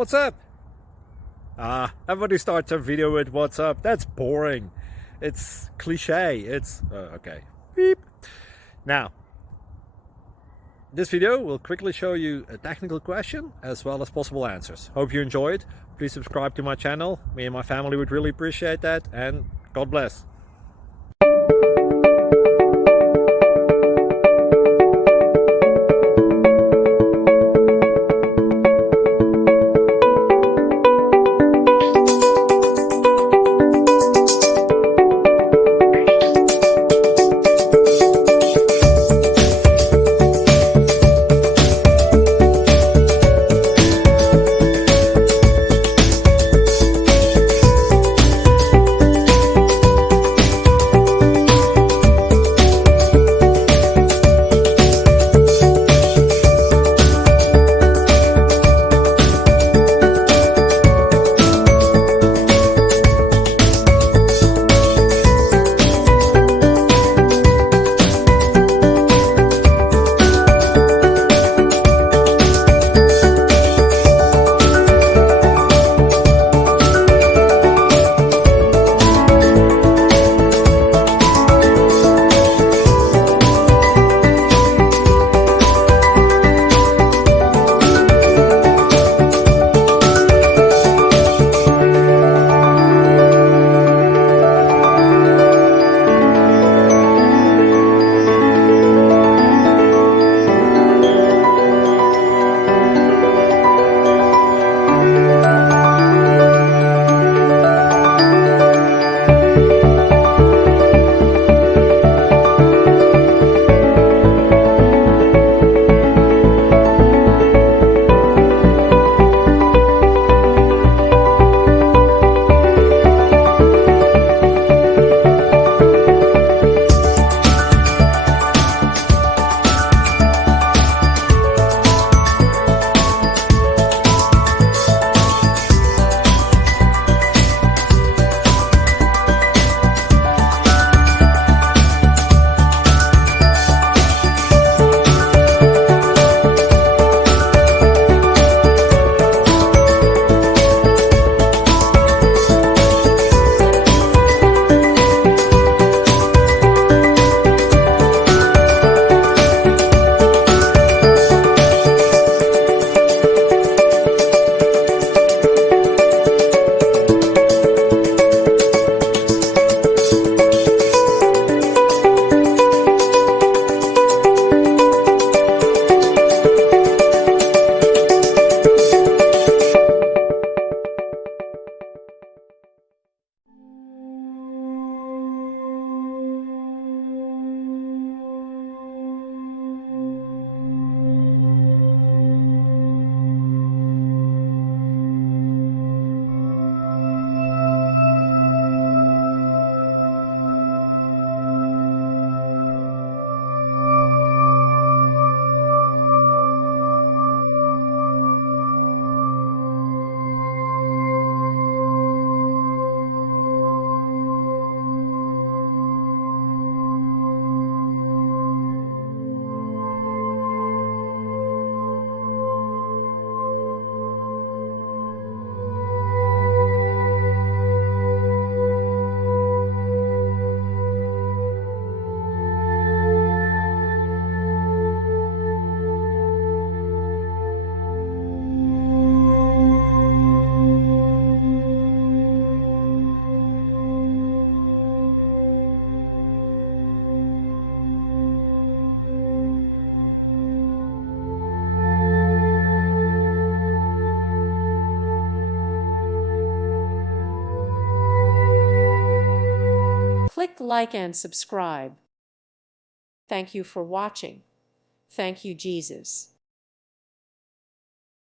What's up? Everybody starts a video with what's up. That's boring. It's cliche. It's okay. Beep. Now, this video will quickly show you a technical question as well as possible answers. Hope you enjoyed. Please subscribe to my channel. Me and my family would really appreciate that, and God bless. Click like and subscribe. Thank you for watching. Thank you, Jesus.